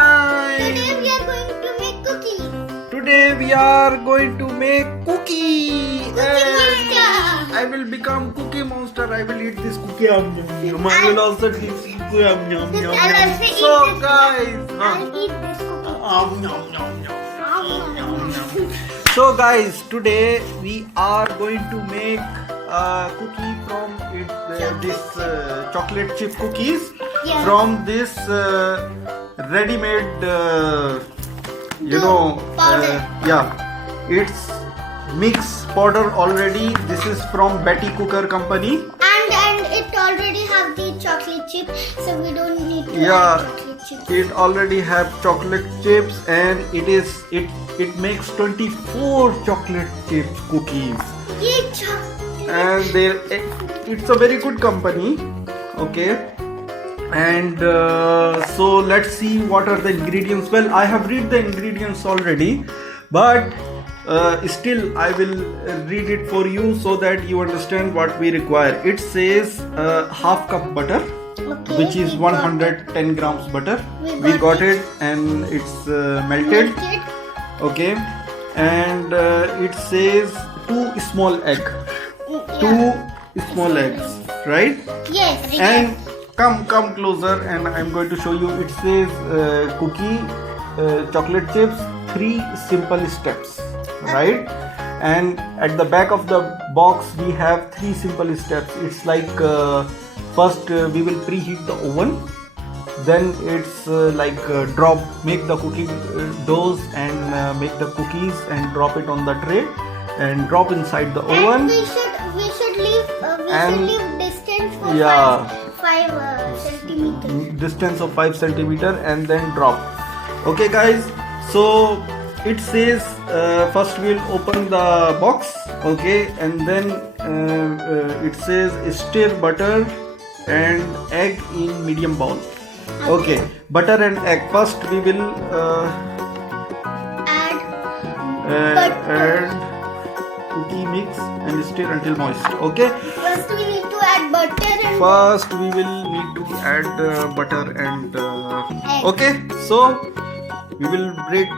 time. Today we are going to make cookie. Today we are going to make cookie. And I will become cookie monster. I will eat this cookie. Yum, yum, yum. I will also eat this cookie. Yum, yum, yum, yum. So guys, I'll eat this cookie. yum, yum, yum, yum, yum, yum. So guys, today we are going to make a cookie from this chocolate chip cookies Yeah. from this ready-made powder. it's mix powder already. This is from Betty Cooker company. And it already have the chocolate chip, so we don't need to Yeah. add chocolate chips. It already have chocolate chips, and it makes 24 chocolate chip cookies. Yeah, chocolate. And it's a very good company. Okay. And so let's see what are the ingredients. Well, I have read the ingredients already, but still I will read it for you so that you understand what we require. It says half cup butter, Okay, which is we got 110 grams butter. We We got got it. it, and it's melted. Okay. And it says 2 small egg. Yeah. 2 small eggs, right? Yes. And come closer, and I'm going to show you. It says cookie chocolate chips, 3 simple steps, right? And at the back of the box we have 3 simple steps. It's like first we will preheat the oven, then it's make the cookie doughs and make the cookies and drop it on the tray and drop inside the And oven. we should leave And- distance for Yeah. 5 centimeters. Distance of 5 centimeter and then drop. Okay guys, so it says first we'll open the box. Okay, and then it says stir butter and egg in medium bowl. Okay, butter and egg. First we will Add add cookie mix and stir until moist. Okay, First we need to add butter and first we will need to add butter and Egg. okay, so we will break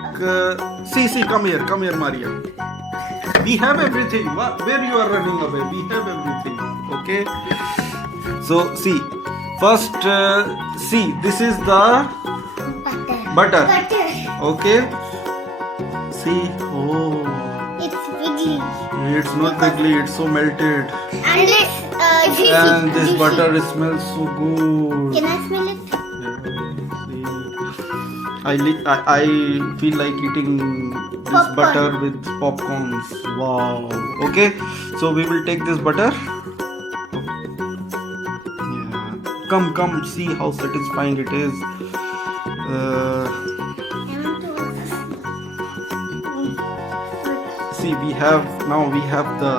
see, come here Maria. We have everything. Where you are running away? We have everything. Okay, so see, first see, this is the butter. butter. Okay, see, oh, It's wiggly. it's not wiggly, it's so melted. And it's juicy. And this Juicy. butter smells so good. Can I smell it? I feel like eating this Popcorn. butter with popcorns. Wow. Okay, so we will take this butter. Yeah. Come, see how satisfying it is. See, we have the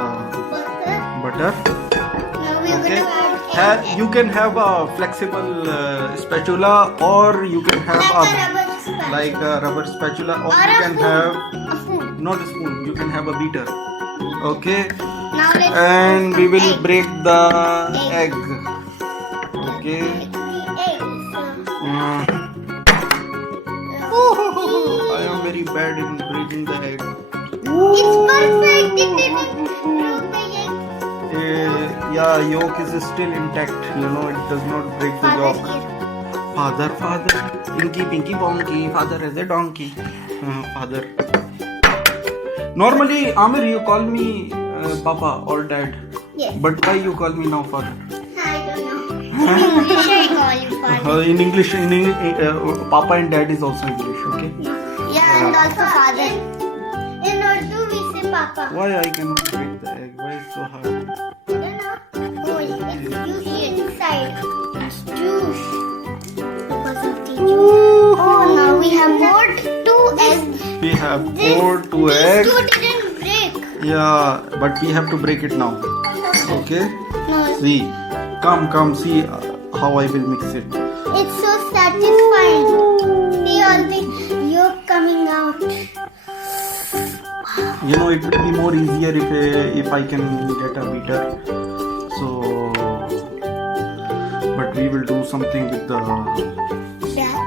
Butter. butter. Now we're Okay. gonna add egg. You can have a flexible spatula, or you can have like a rubber spatula. a rubber spatula, or Or you a can spoon. have A spoon. not a spoon. You can have a beater. Okay, Now let's and add we some will egg. break the Egg. egg. Okay. The egg. I am very bad in breaking the egg. It's perfect. It didn't break the egg. Yeah, yolk is still intact. It does not break the Father's yolk. ear. Father, pinky bonky. Father is a donkey. Father. Normally, Amir, you call me Papa or Dad. Yes. But why you call me now Father? I don't know. In English I call him father. In English, Papa and Dad is also English. Okay. Yeah, and also father. In Urdu we say papa. Why I cannot break the egg? Why it's so hard? I don't know. Oh, it's juicy inside. It's juice. Because of the juice. Oh, now we have more 2 eggs. We have This- 4 2 These eggs. 2 didn't break. Yeah, but we have to break it now. Okay. No, See, come, see how I will mix it. it's so satisfying. See all the yolk coming out. It will be more easier if I can get a beater. So, but we will do something with the That.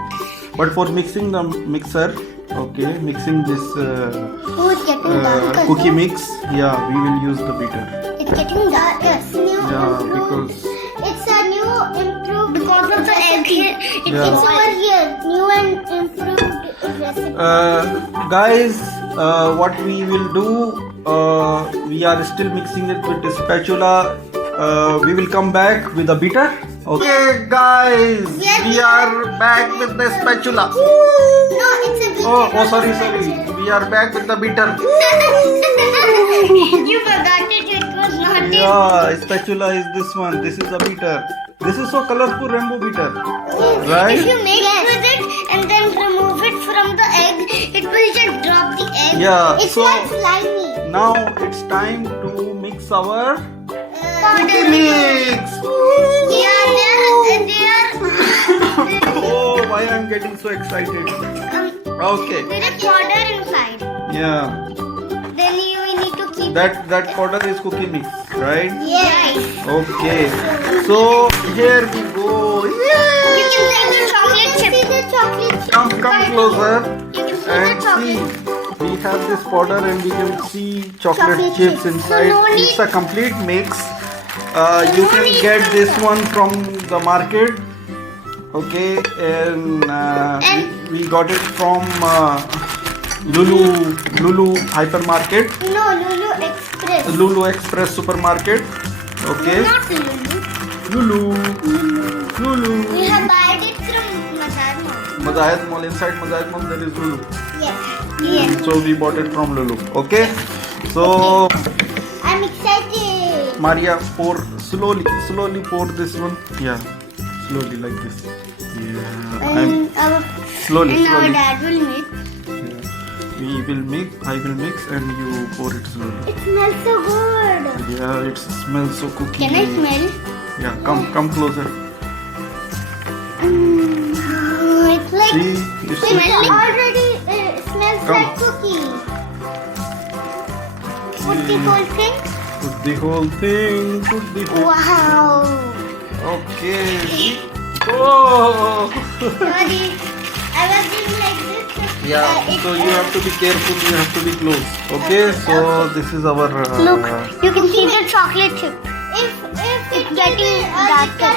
But for mixing the mixer, okay, mixing this Oh, it's getting darker. cookie mix, yeah, we will use the beater. It's getting darker. Yeah, because It's a new improved because of the egg. Yeah. It's over here. New and improved recipe. guys, what we will do, we are still mixing it with the spatula. We will come back with a beater. Okay, guys, Yes, we are back with the spatula. No, it's a beater. Oh, sorry. We are back with the beater. You forgot it. It was not it. Yeah, spatula is this one. This is a beater. This is so colorful rainbow beater, right? If you mix with it and then remove it from the egg, it will just drop the egg. Yeah, It's so- not slimy. Now it's time to mix our cookie Powder. mix. Yeah, they are. Oh, why I'm getting so excited. Okay, There is powder inside. yeah, Then you need to keep. that powder is cookie mix, right? Yes. Okay, so here we go. You can see the chocolate chip. See the chocolate chip. Come closer You can see the and see. chocolate. We have this powder and we can see chocolate Chocolate chips chips. inside. So no It's a complete mix. You No can need get to- this one from the market. Okay, and we got it from Lulu hypermarket, No, Lulu Express. Lulu Express supermarket. Okay, Not Lulu. Lulu. We have bought it from Mazar Mall. Mazayat Mall. Inside Mazayat Mall there is Lulu. Yes. Yes. So we bought it from Lulu. Okay, so I'm excited. Maria, pour slowly pour this one. Yeah, slowly like this. Yeah, and slowly. And our dad will make. Yeah. We will mix. I will mix, and you pour it slowly. It smells so good. Yeah, it smells so cookie. Can I smell? Yeah, come closer. It's like See, it's smelling cookie. already. Smells Come. like cookie. Put the whole thing. Put the whole thing. Put the whole. Wow. Okay. Oh. Sorry, I was doing like this. Yeah. it- So you have to be careful. You have to be close. Okay. So this is our. Look, you can see the chocolate chip. If it's getting darker,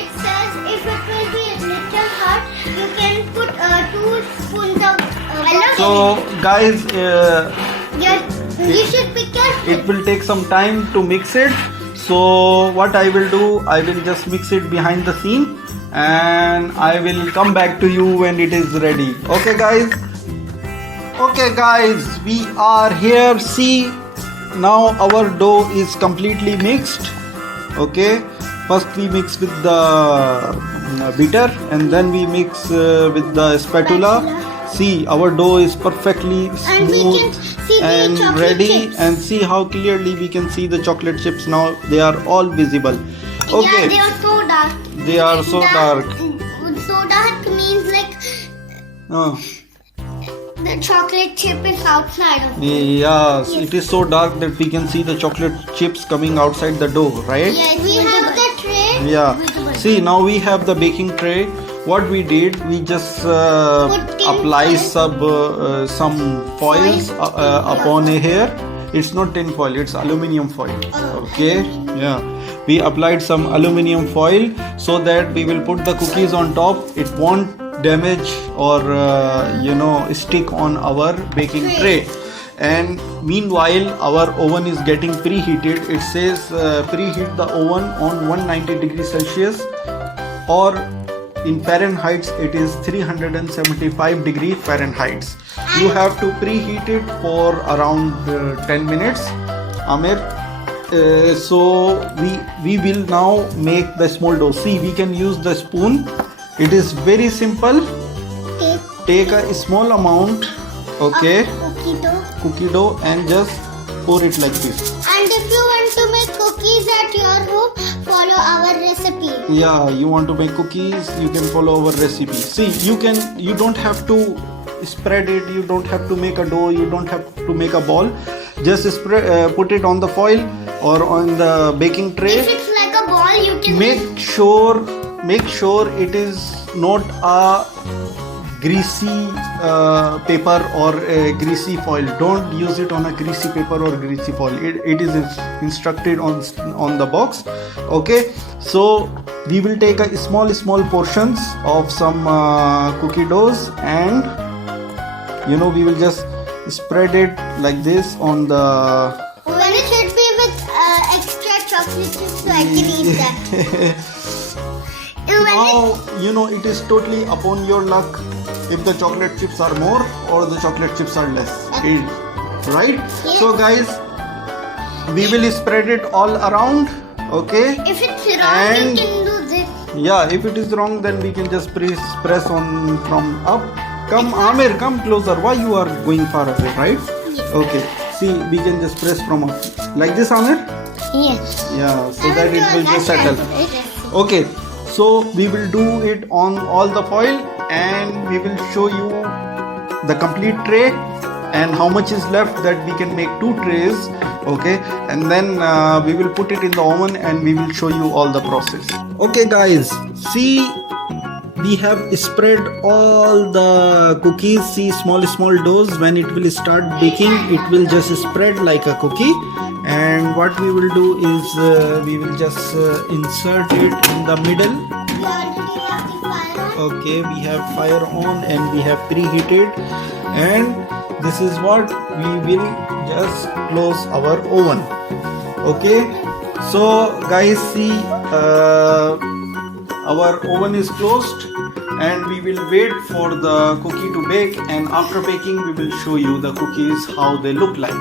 it says if it will be a little hard, you can put 2 spoons of. So guys, you should be careful. it will take some time to mix it. So what I will do, I will just mix it behind the scene, and I will come back to you when it is ready. Okay guys, we are here. See, now our dough is completely mixed. Okay, first we mix with the beater, and then we mix with the spatula. See, our dough is perfectly And we smooth can see the and chocolate ready, chips. and see how clearly we can see the chocolate chips now. They are all visible. Okay, Yeah, they are so dark. they are so dark. So dark means like Oh, the chocolate chip is outside of it. yes, it is so dark that we can see the chocolate chips coming outside the dough, right? Yes, we have the tray. Yeah. See, now we have the baking tray. What we did, we just Put tin apply foil. some foils upon here. It's not tin foil, it's aluminium foil. Oh, Okay. Yeah. We applied some aluminium foil so that we will put the cookies on top. It won't damage or stick on our baking tray. And meanwhile, our oven is getting preheated. It says preheat the oven on 190 degrees Celsius, or in Fahrenheit it is 375 degrees Fahrenheit. You have to preheat it for around 10 minutes, Amir. So we will now make the small dough. See, we can use the spoon. It is very simple. Take a small amount, okay, cookie dough, and just pour it like this. And if you want to make cookies at your home, follow our recipe. Yeah, you want to make cookies, you can follow our recipe. See, you don't have to spread it, you don't have to make a dough, you don't have to make a ball. Just put it on the foil or on the baking tray. If it's like a ball, you can Make sure it is not a greasy paper or greasy foil. Don't use it on a greasy paper or greasy foil. It is instructed on the box. Okay, so we will take a small portions of some cookie doughs, and we will just spread it like this on the. When it should be with extra chocolate chips, so I can eat that. Now it is totally upon your luck if the chocolate chips are more or the chocolate chips are less. Right? Yes. So guys, we will spread it all around. Okay. If it's wrong, you can do this. Yeah, if it is wrong, then we can just press on from up. Come, Amir, come closer. Why you are going far away, right? Yes. Okay. See, we can just press from up. Like this, Amir? Yes. Yeah, so that it will just settle. Okay, so we will do it on all the foil, and we will show you the complete tray and how much is left, that we can make 2 trays. Okay, and then we will put it in the oven and we will show you all the process. Okay guys, see, we have spread all the cookies. See, small doughs. When it will start baking, it will just spread like a cookie. And what we will do is we will just insert it in the middle. We already have the fire on. Okay, we have fire on and we have preheated, and this is what we will just close our oven. Okay, so guys, see, our oven is closed and we will wait for the cookie to bake, and after baking we will show you the cookies how they look like.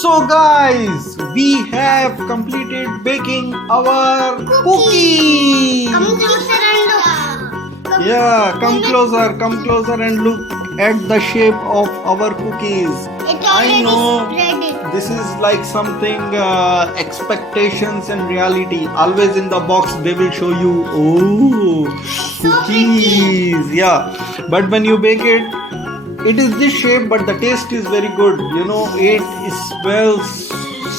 So guys, we have completed baking our cookie. Come closer and look. Yeah, come closer and look at the shape of our cookies. It I already know spread it. this is like something expectations and reality. Always in the box they will show you, cookies. Yeah, but when you bake it, it is this shape, but the taste is very good. It smells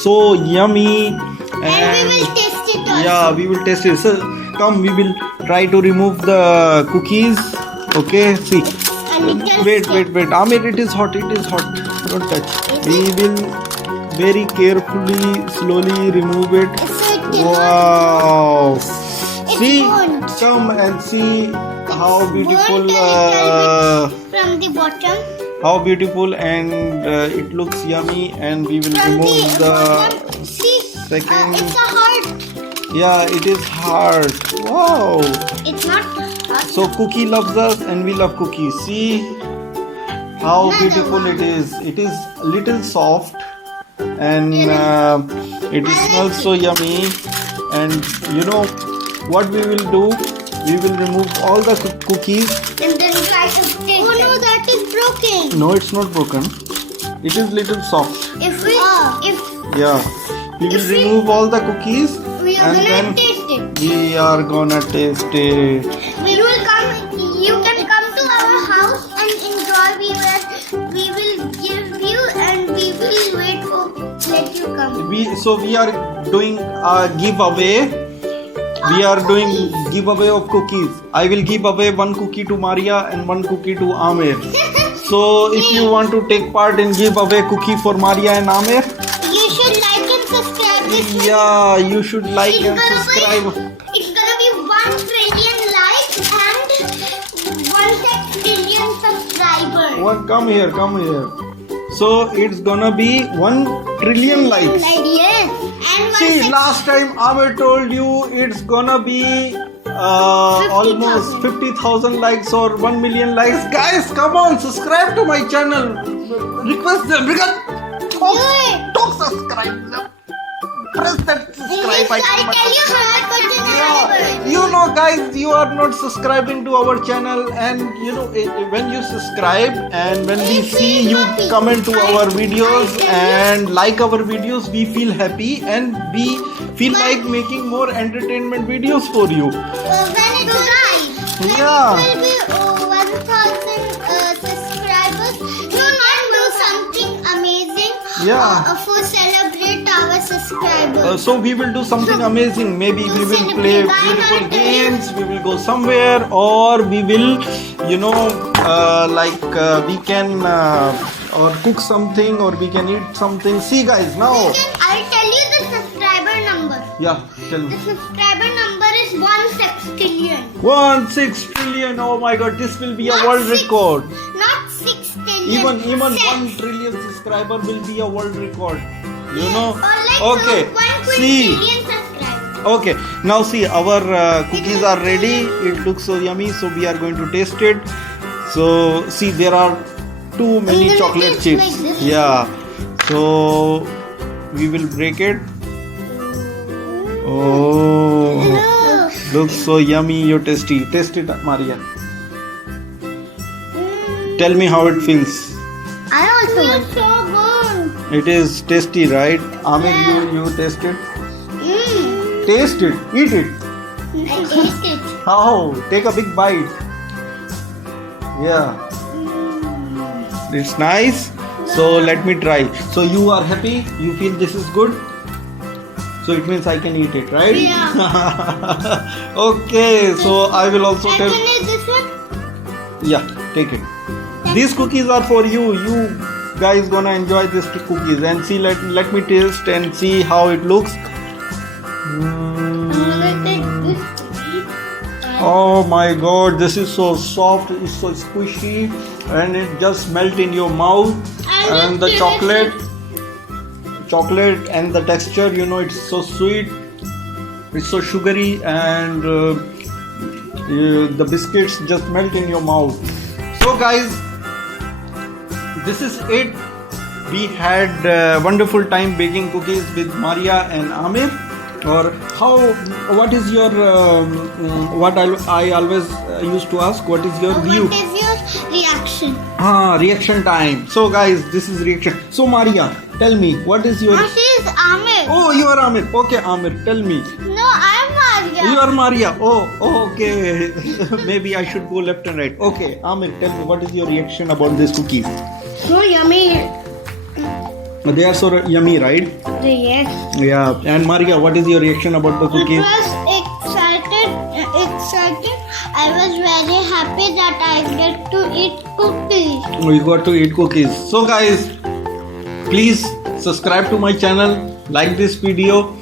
so yummy. And we will taste it also. Yeah, we will taste it. So come, we will try to remove the cookies. Okay, see. Wait. Amir, it is hot. Don't touch. We will very carefully, slowly remove it. Wow. See, come and see how beautiful. From the bottom. How beautiful, and it looks yummy. And we will remove the bottom. See, second. it's a heart. Yeah, it is hard. Wow. It's not hard. So cookie loves us and we love cookies. See how beautiful it is. It is little soft, and it smells so yummy. And what we will do? We will remove all the cookies. And then try to take Oh no, that is broken. No, it's not broken. It is little soft. If we Yeah. We will remove all the cookies, we are and gonna then taste it. we are gonna taste it. We will come. You can come to our house and enjoy. We will give you, and we will wait for let you come. We are doing a giveaway. We are doing giveaway of cookies. I will give away 1 cookie to Maria and 1 cookie to Amir. So if you want to take part in giveaway cookie for Maria and Amir, You should like and subscribe this video. yeah, you should like and subscribe. It's gonna be 1 trillion likes and 1 trillion subscribers. Come here. So it's gonna be 1 trillion likes. Yes. And See, last time Amir told you it's gonna be almost 50,000 likes or 1 million likes. Guys, come on, subscribe to my channel. Request them. Don't subscribe them. Press that subscribe I'll icon. tell you how much subscribers. Guys, you are not subscribing to our channel, and when you subscribe and when we see you comment to our videos and like our videos, we feel happy and we feel like making more entertainment videos for you. When it's live, Yeah. when it will be 1,000 subscribers, you can do something amazing Yeah. for celebrate our subscribers. So we will do something amazing. Maybe we will Listen, play we buy beautiful our games. We will go somewhere, or we will, we can or cook something, or we can eat something. See, guys, now. I'll tell you the subscriber number. Yeah, tell me. The subscriber number is 1/6 trillion. 1/6 trillion. Oh my God, this will be a Not world six- record. Not 6 trillion. Even Six. 1 trillion subscriber will be a world record. You Yes, know. or like Okay. 1 See. trillion subscribers. Okay, now see, our cookies are ready. It looks so yummy, so we are going to taste it. So see, there are too many gonna chocolate taste chips. like this? Yeah, so we will break it. Oh, Hello. looks so yummy. You're tasty. Taste it, Maria. Tell me how it feels. I also want so good. It is tasty, right? Amir, you taste it. Taste it. Eat it. I taste it. How? Take a big bite. Yeah. It's nice. So let me try. So you are happy? You feel this is good? So it means I can eat it, right? Yeah. Okay. So I will also I tell. can eat this one. Yeah, take it. These cookies are for you. You guys gonna enjoy these cookies and see. Let me taste and see how it looks. I'm gonna take this cookie. Oh my God, this is so soft. It's so squishy, and it just melt in your mouth. And the chocolate and the texture, it's so sweet. It's so sugary, and the biscuits just melt in your mouth. So guys, this is it. We had a wonderful time baking cookies with Maria and Amir. Or what is your what I always used to ask, what is your view? What is your reaction? Reaction time. So guys, this is reaction. So Maria, tell me, what is your... She is Amir. Oh, you are Amir. Okay, Amir, tell me. No, I'm Maria. You are Maria. Oh, okay. Maybe I should go left and right. Okay, Amir, tell me, what is your reaction about this cookie? So yummy. They are so yummy, right? Yes. Yeah. And Maria, what is your reaction about the It cookie? was excited. I was very happy that I get to eat cookies. We got to eat cookies. So guys, please subscribe to my channel, like this video,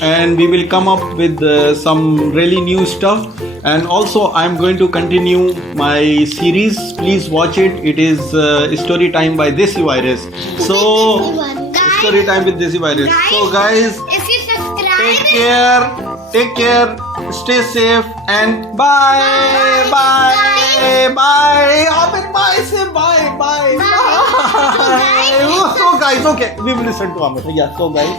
and we will come up with some really new stuff. And also I'm going to continue my series. Please watch it. It is story time by Desi Virus. So story time with Desi Virus. So guys, if you subscribe, take care, stay safe, and bye. Amir, bye, say bye. So guys, okay, we will listen to Amir. Yeah, so guys,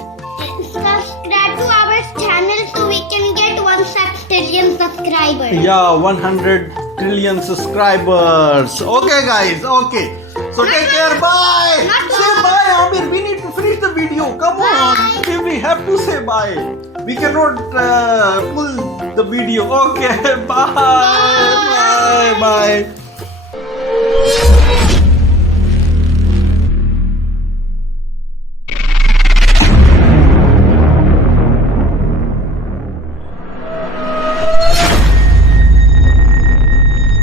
subscribe to our channel so we can get 1 trillion subscribers. yeah, 100 trillion subscribers. Okay guys, okay. So take care, bye. Say bye, Amir. We need to finish the video. Come on. We have to say bye. We cannot pull the video. Okay, bye. Bye.